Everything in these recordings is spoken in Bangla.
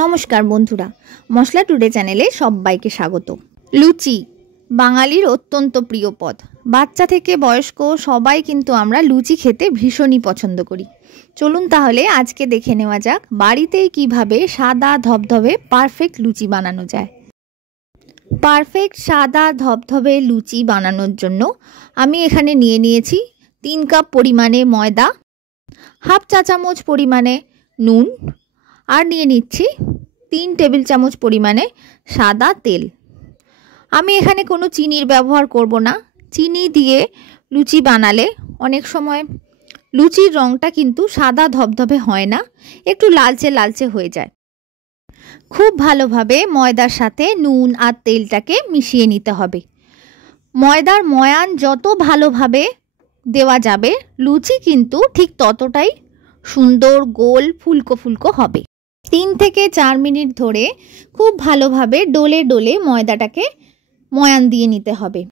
নমস্কার বন্ধুরা, মশলা টুডে চ্যানেলে সবাইকে স্বাগত। লুচি বাঙালির অত্যন্ত প্রিয় পদ। বাচ্চা থেকে বয়স্ক সবাই কিন্তু আমরা লুচি খেতে ভীষণই পছন্দ করি। চলুন তাহলে আজকে দেখে নেওয়া যাক বাড়িতেই কিভাবে সাদা ধবধবে পারফেক্ট লুচি বানানো যায়। পারফেক্ট সাদা ধবধবে লুচি বানানোর জন্য আমি এখানে নিয়ে নিয়েছি 3 কাপ পরিমাণে ময়দা, হাফ চা চামচ পরিমাণে নুন, আর নিয়ে নিচ্ছি 3 টেবিল চামচ পরিমাণে সাদা তেল। আমি এখানে কোনো চিনির ব্যবহার করব না। চিনি দিয়ে লুচি বানালে অনেক সময় লুচির রঙটা কিন্তু সাদা ধবধবে হয় না, একটু লালচে লালচে হয়ে যায়। খুব ভালোভাবে ময়দার সাথে নুন আর তেলটাকে মিশিয়ে নিতে হবে। ময়দার ময়ান যত ভালোভাবে দেওয়া যাবে লুচি কিন্তু ঠিক ততটাই সুন্দর গোল ফুলকো ফুলকো হবে। 3 থেকে 4 মিনিট ধরে খুব ভালোভাবে ডলে ডলে ময়দাটাকে ময়ান দিয়ে নিতে হবে।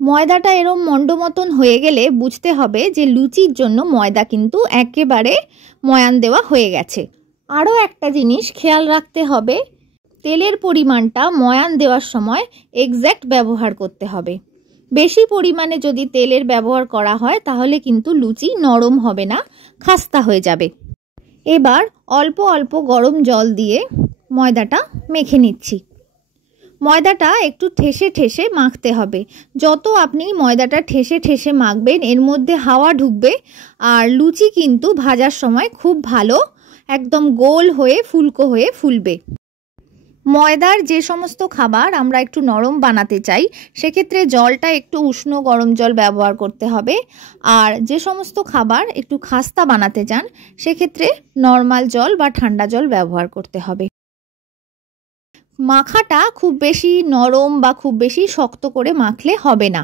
ময়দাটা এরম মন্ড মতন হয়ে গেলে বুঝতে হবে যে লুচির জন্য ময়দা কিন্তু একেবারে ময়ান দেওয়া হয়ে গেছে। আরও একটা জিনিস খেয়াল রাখতে হবে, তেলের পরিমাণটা ময়ান দেওয়ার সময় এক্স্যাক্ট ব্যবহার করতে হবে। বেশি পরিমাণে যদি তেলের ব্যবহার করা হয় তাহলে কিন্তু লুচি নরম হবে না, খাস্তা হয়ে যাবে। এবার অল্প অল্প গরম জল দিয়ে ময়দাটা মেখে নিচ্ছি। ময়দাটা একটু ঠেসে ঠেসে মাখতে হবে। যত আপনি ময়দাটা ঠেসে ঠেসে মাখবেন এর মধ্যে হাওয়া ঢুকবে আর লুচি কিন্তু ভাজার সময় খুব ভালো একদম গোল হয়ে ফুলকো হয়ে ফুলবে। ময়দার যে সমস্ত খাবার আমরা একটু নরম বানাতে চাই সেক্ষেত্রে জলটা একটু উষ্ণ গরম জল ব্যবহার করতে হবে, আর যে সমস্ত খাবার একটু খাস্তা বানাতে চান সেক্ষেত্রে নর্মাল জল বা ঠান্ডা জল ব্যবহার করতে হবে। মাখাটা খুব বেশি নরম বা খুব বেশি শক্ত করে মাখলে হবে না।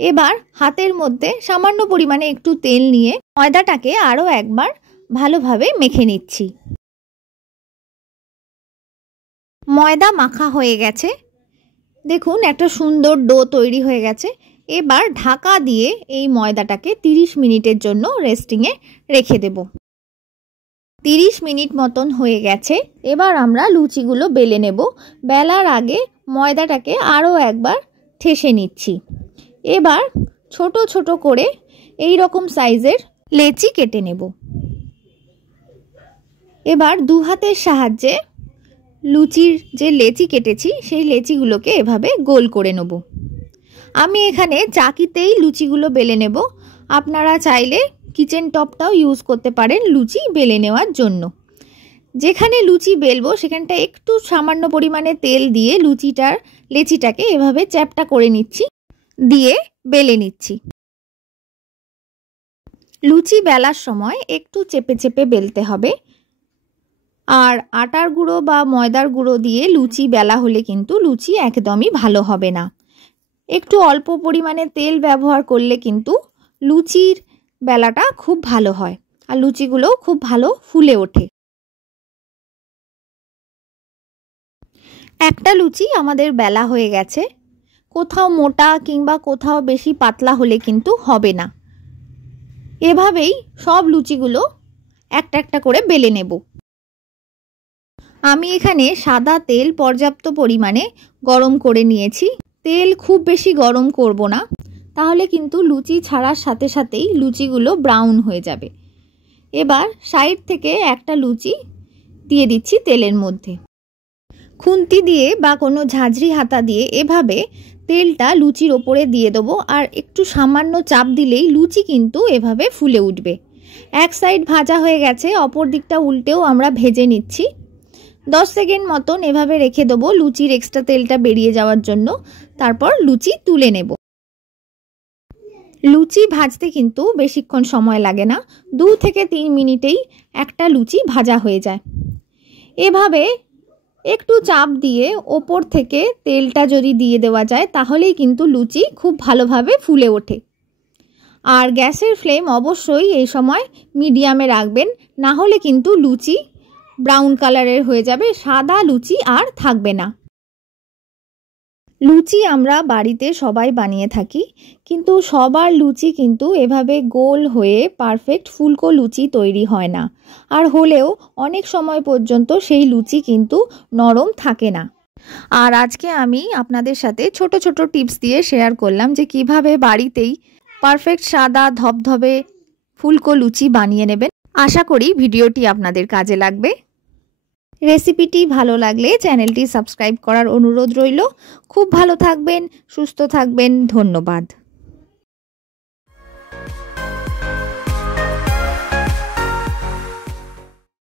এবার হাতের মধ্যে সামান্য পরিমাণে একটু তেল নিয়ে ময়দাটাকে আরও একবার ভালোভাবে মেখে নিচ্ছি। ময়দা মাখা হয়ে গেছে, দেখুন একটা সুন্দর ডো তৈরি হয়ে গেছে। এবার ঢাকা দিয়ে এই ময়দাটাকে 30 মিনিটের জন্য রেস্টিংয়ে রেখে দেব। 30 মিনিট মতন হয়ে গেছে। এবার আমরা লুচিগুলো বেলে নেব। বেলার আগে ময়দাটাকে আরও একবার ঠেসে নিচ্ছি। এবার ছোট ছোট করে এই রকম সাইজের লেচি কেটে নেব। এবার দু হাতের সাহায্যে লুচির যে লেচি কেটেছি সেই লেচিগুলোকে এভাবে গোল করে নেব। আমি এখানে চাকিতেই লুচিগুলো বেলে নেব। আপনারা চাইলে কিচেন টপটাও ইউজ করতে পারেন লুচি বেলে নেওয়ার জন্য। যেখানে লুচি বেলবো সেখানটা একটু সামান্য পরিমাণে তেল দিয়ে লেচিটাকে এভাবে চ্যাপটা করে নিচ্ছি, দিয়ে বেলে নিচ্ছি। লুচি বেলার সময় একটু চেপে চেপে বেলতে হবে। আর আটার গুঁড়ো বা ময়দার গুঁড়ো দিয়ে লুচি বেলা হলে কিন্তু লুচি একদমই ভালো হবে না। একটু অল্প পরিমাণে তেল ব্যবহার করলে কিন্তু লুচির বেলাটা খুব ভালো হয় আর লুচিগুলোও খুব ভালো ফুলে ওঠে। একটা লুচি আমাদের বেলা হয়ে গেছে। কোথাও মোটা কিংবা কোথাও বেশি পাতলা হলে কিন্তু হবে না। এভাবেই সব লুচিগুলো একটা একটা করে বেলে নেব। আমি এখানে সাদা তেল পর্যাপ্ত পরিমাণে গরম করে নিয়েছি। তেল খুব বেশি গরম করব না, তাহলে কিন্তু লুচি ছাড়ার সাথে সাথেই লুচিগুলো ব্রাউন হয়ে যাবে। এবার সাইড থেকে একটা লুচি দিয়ে দিচ্ছি তেলের মধ্যে। খুন্তি দিয়ে বা কোনো ঝাঁঝরি হাতা দিয়ে এভাবে তেলটা লুচির ওপরে দিয়ে দেবো, আর একটু সামান্য চাপ দিলেই লুচি কিন্তু এভাবে ফুলে উঠবে। এক সাইড ভাজা হয়ে গেছে, অপর দিকটা উল্টেও আমরা ভেজে নিচ্ছি। 10 সেকেন্ড মতন এভাবে রেখে দেবো লুচির এক্সট্রা তেলটা বেরিয়ে যাওয়ার জন্য। তারপর লুচি তুলে নেব। লুচি ভাজতে কিন্তু বেশিক্ষণ সময় লাগে না, 2 থেকে 3 মিনিটেই একটা লুচি ভাজা হয়ে যায়। এভাবে একটু চাপ দিয়ে ওপর থেকে তেলটা যদি দিয়ে দেওয়া যায় তাহলেই কিন্তু লুচি খুব ভালোভাবে ফুলে ওঠে। আর গ্যাসের ফ্লেম অবশ্যই এই সময় মিডিয়ামে রাখবেন, না হলে কিন্তু লুচি ব্রাউন কালারের হয়ে যাবে, সাদা লুচি আর থাকবে না। লুচি আমরা বাড়িতে সবাই বানিয়ে থাকি, কিন্তু সবার লুচি কিন্তু এভাবে গোল হয়ে পারফেক্ট ফুলকো লুচি তৈরি হয় না, আর হলেও অনেক সময় পর্যন্ত সেই লুচি কিন্তু নরম থাকে না। আর আজকে আমি আপনাদের সাথে ছোট ছোট টিপস দিয়ে শেয়ার করলাম যে কিভাবে বাড়িতেই পারফেক্ট সাদা ধবধবে ফুলকো লুচি বানিয়ে নেবেন। আশা করি ভিডিওটি আপনাদের কাজে লাগবে। রেসিপিটি ভালো লাগলে চ্যানেলটি সাবস্ক্রাইব করার অনুরোধ রইল। খুব ভালো থাকবেন, সুস্থ থাকবেন। ধন্যবাদ।